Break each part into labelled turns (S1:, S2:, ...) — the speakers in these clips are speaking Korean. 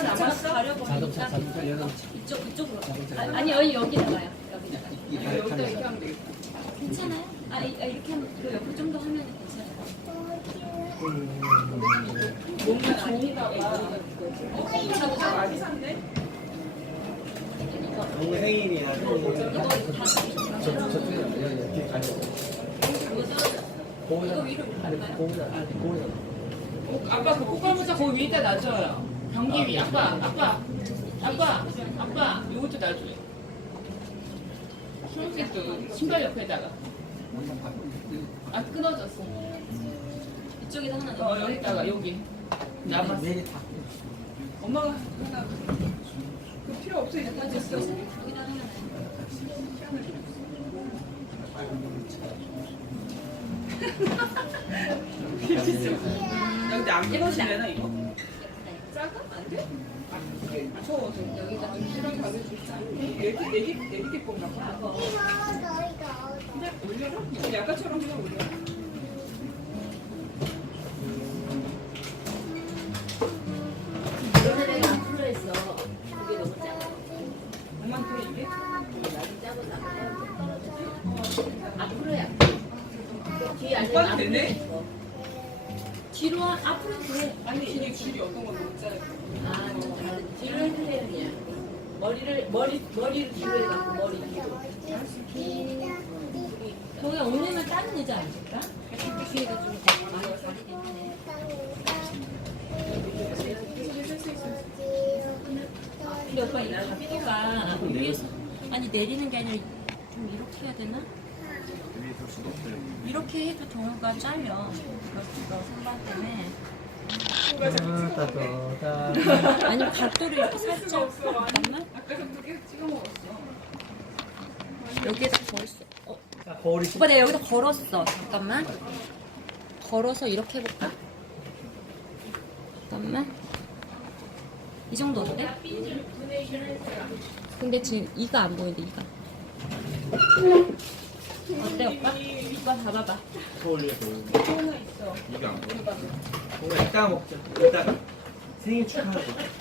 S1: 남았어?
S2: 자동차 여기
S1: 이쪽으로.
S2: 자동차.
S1: 아니 여기다가요. 여기다가.
S2: 여기다
S3: 이렇게 하면 되겠다.
S1: 괜찮아요? 이렇게 하면 그 옆에 좀 더 하면 괜찮아요.
S3: 뭔가 종이다가 자동차 많이 샀네.
S2: 생일이야.
S1: 이거 다
S2: 저쪽에 여기 가요.
S1: 이거 위로 갈까요?
S2: 공장.
S3: 아빠 그 꽃갈무차 거기 위에다 놔줘요. 변기 위. 아빠. 이것도 놔줘요. 초록색도 신발 옆에다가. 끊어졌어.
S1: 이쪽에다 하나 넣어.
S3: 여기다가 여기. 남았어.
S2: 내일 다.
S3: 엄마가 하나. 그 필요 없어 이제 다 됐어.
S1: 여기다 하나 넣어.
S3: 근데 안 끊어지려나 이거? 작아? 안 돼? 무서워서
S1: 여기다
S3: 이랑 가면 좀 작네. 애기 개뽕가 봐. 그냥 올려라. 그냥 약간처럼 그냥 올려라.
S1: 너네 내가 앞으로 했어. 그게 너무 작아.
S3: 엄마한테 이게?
S1: 나도 작아서 앞으로야. 뒤에 앉아.
S3: 오빠는 되네?
S1: 뒤로 앞으로 돼.
S3: 아니 이게 줄이 어떤 건 너무 짧아.
S1: 좀 다른. 뒤로 해주세요 그냥. 머리를 뒤로 해갖고 머리 뒤로. 거기 오늘만 다른 여자 아닐까? 뒤에가 좀 많이 가리 때문에. 근데 오빠 이 각도가 위에서 아니 내리는 게 아니라 좀 이렇게 해야 되나? 이렇게 해도 동호가 잘려. 이거 선반 때문에. 아니면 각도를 이렇게 살짝 잠깐만.
S3: 아까부터 계속 찍어 먹었어.
S1: 여기에다 걸었어.
S2: 거울이
S1: 오빠 내가 여기다 걸었어. 잠깐만. 걸어서 이렇게 해볼까? 잠깐만. 이 정도 어때? 근데 지금 이가 안 보이는데 이가. 어때 오빠? 오빠 봐봐봐.
S2: 거울이야.
S3: 하나 있어.
S2: 이게 안 보여. 뭔가 이따가 먹자. 이따가 생일 축하하고.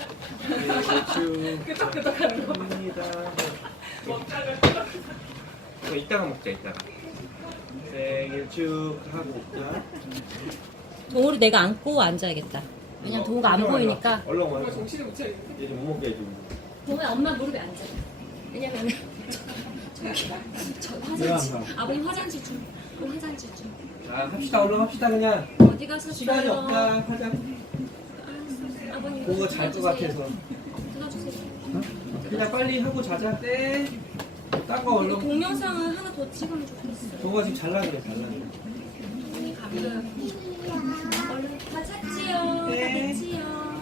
S2: 생일
S3: 끄덕끄덕하는 거.
S2: 축하합니다.
S3: 먹다가
S2: 이따가 먹자. 이따가. 생일 축하하고 먹자.
S1: 동호를 내가 안고 앉아야겠다. 왜냐면 동호가 안 보이니까.
S2: 얼른 와.
S3: 엄마 정신을 못 차리겠어.
S2: 얘좀 못 먹게 해줘.
S1: 동호야 엄마 무릎에 앉아. 왜냐면 저 화장실 아버님 화장실 좀 화장실 좀
S2: 자, 합시다. 얼른 합시다. 그냥.
S1: 어디 가서
S2: 시간이
S1: 써요?
S2: 없다. 하자.
S1: 아버님
S2: 그거 잘 것 같아서.
S1: 들어주세요.
S2: 그냥 빨리 하고 자자.
S3: 네.
S2: 딴 거 얼른.
S1: 동영상을 하나 더 찍으면 좋겠어.
S2: 동호가 지금 잘라 그래. 잘라 그래.
S1: 언니 가면 얼른 다 찾지요.
S3: 네.
S1: 다 됐지요.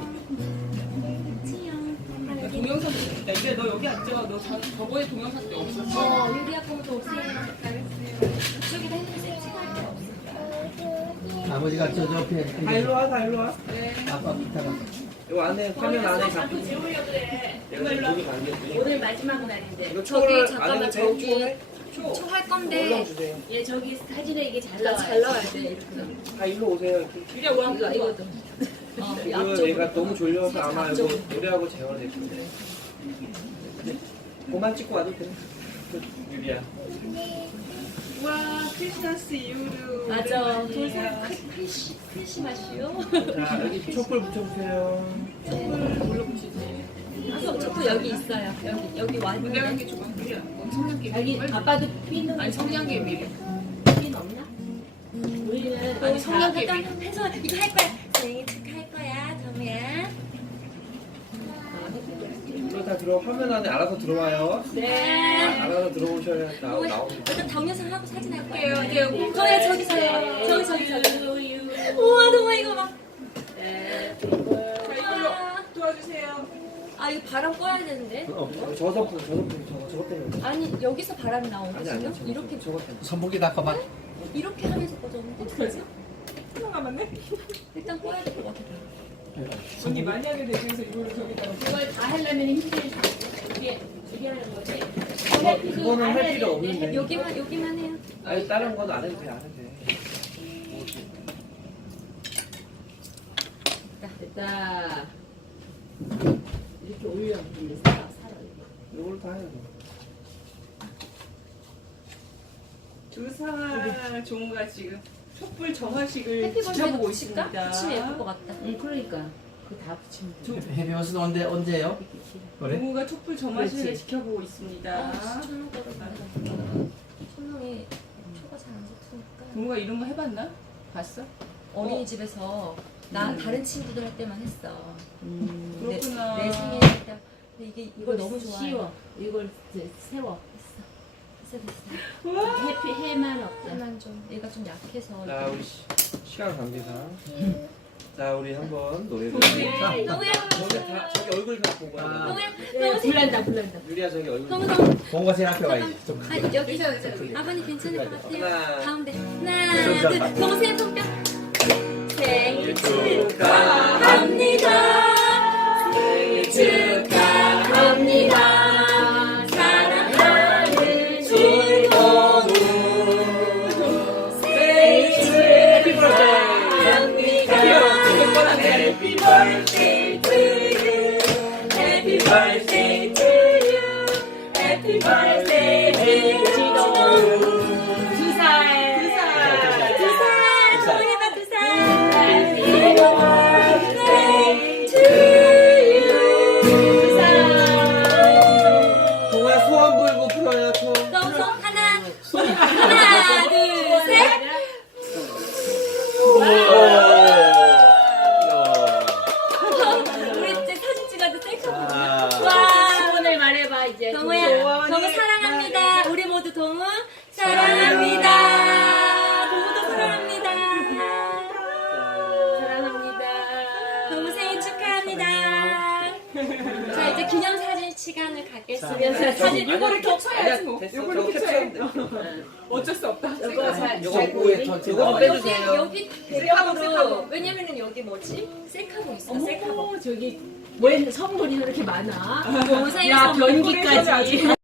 S1: 됐지요. 빨리.
S3: 동영상 찍겠다. 이제 너 여기 앉아. 너 저번에 동영상 때 없었어.
S1: 유리아 거부터 오세요. 이쪽에다 했는데 찍어할 게 없어.
S2: 아버지가 저 옆에. 다 일로 와. 다 일로 와.
S3: 네.
S2: 아빠 밑에가. 요 안에 화면 안에 잡고.
S3: 지우려 그래.
S2: 내가 거기 가는데.
S1: 오늘 마지막 날인데.
S2: 이거
S1: 저기
S2: 초를
S1: 잠깐만
S2: 안에
S1: 저기
S2: 초를
S1: 초 할
S2: 얼른
S1: 건데
S2: 주세요.
S1: 얘 저기 사진에 이게 잘 나와야 돼. 이렇게.
S2: 다 일로 오세요.
S3: 유리야 와.
S1: 이거도.
S2: 이거 내가 너무 졸려서 아마 이거 노래하고 재워낼 거야. 그만 찍고 와도 돼. 유리야.
S3: 와 크리스마스 이후로.
S1: 맞아. 돌산 크리스마스요.
S2: 자, 여기 촛불 붙여주세요.
S3: 올려보시지.
S1: 촛불 여기 있어요. 여기
S3: 내가
S1: 왔는데.
S3: 이렇게 줘봐. 유리야. 넌 성냥개.
S1: 여기 아빠도 핀
S3: 아니 성냥개 미리.
S1: 핀 없나? 우리는
S3: 아니, 성냥개
S1: 일단 해서 이거 할 거야. 생일 축하할 거야, 정우야.
S2: 이거 다 화면 안에 알아서 들어와요.
S1: 네.
S2: 알아서 들어오셔야 나옵니다.
S1: 일단 동영상 하고 사진 할게요.
S3: 이제
S1: 동호야 저기 서요. 저기. 우와 동호 이거 봐.
S3: 자 이걸로 도와주세요.
S1: 아 이거 바람 꺼야 되는데.
S2: 저 선풍 저것 때문에.
S1: 아니 여기서 바람이 나오는
S2: 아니
S1: 지금?
S2: 저거,
S1: 이렇게
S2: 저것 때문에. 선풍기 닦아봐.
S1: 이렇게 하면서 꺼졌는데.
S3: 어떡하지? 하나 남았네.
S1: 일단 꺼야 될 것 같아.
S3: 언니 만약에 대해서 이걸로 저기다가.
S1: 이걸 다 하려면 힘들지. 이게 하는 거지.
S2: 그거는 할 필요 없는데.
S1: 여기만 해요.
S2: 아니 다른 건 안 해도 돼. 안 해도 돼.
S1: 됐다.
S4: 이렇게 올려. 근데 살아.
S2: 이걸 다 해야 돼.
S3: 2살 종우가 지금 촛불 정화식을
S1: 해피 벌스데이도
S3: 지켜보고
S1: 붙일까?
S3: 있습니다.
S1: 붙이면 예쁠 것 같다.
S4: 응, 그러니까. 그거 다 붙이면 돼.
S2: 해피버스는 언제예요? 그래?
S3: 종우가 촛불 정화식을
S4: 그렇지.
S3: 지켜보고 있습니다.
S1: 천둥 떨어진다. 천둥이 초가 잘 안 붙으니까.
S3: 종우가 이런 거 해봤나? 봤어?
S1: 어린이집에서 나 다른 친구들 할 때만 했어.
S3: 그렇구나.
S1: 내 생일 때. 근데 이걸 너무 좋아해.
S4: 쉬워. 이걸 이제 세워.
S1: 됐어.
S3: 우와.
S4: 해피 해만 없다.
S1: 하만 좀 얘가 좀 약해서.
S2: 자, 우리 시간 관계상. 자, 우리 한번 노래를.
S1: 너무해. 너무해.
S2: 저기 얼굴 다 보고.
S1: 너무
S4: 불난다.
S2: 유리야, 저기 얼굴.
S1: 너무
S2: 뭔가 제일 앞에 와 있지. 좀
S1: 아 여기 아버님 괜찮을 것 같아요.
S2: 하나.
S1: 가운데 하나 둘 동생 손뼉 생일 축하합니다. 생일 축하합니다. 사랑하는 준동우 생일 축하합니다. Happy birthday to you. Happy birthday to you. Happy birthday dear 준동우. 2살. 2살. 동훈이가 2살. Happy birthday to you. 2살.
S2: 동아 소원 불고 풀어요, 소.
S1: 너무 하나, 둘, 셋. 우리 이제 사진 찍어도 셀카 보자. 와,
S4: 오늘 말해봐 이제.
S1: 동우야, 동우 사랑합니다. 우리 모두 동우 사랑합니다. 동우도 사랑합니다.
S4: 사랑합니다.
S1: 동우 생일 축하합니다. 자, 이제 기념사진 시간을 갖겠습니다.
S3: 사진 이거를 캡처해야지 뭐.
S2: 됐어,
S3: 이거를
S2: 저거
S3: 캡처해.
S2: 캡처하면
S3: 어쩔 수 없다.
S4: 이거
S2: 이거 보고 전체 좀 빼주세요.
S1: 여기 배경으로 왜냐면은 여기 뭐지? 셀카봉 있어. 셀카봉.
S4: 어머 저기 왜 선물이 이렇게 많아?
S1: 동우 생일
S4: 야
S1: 선물.
S4: 변기까지.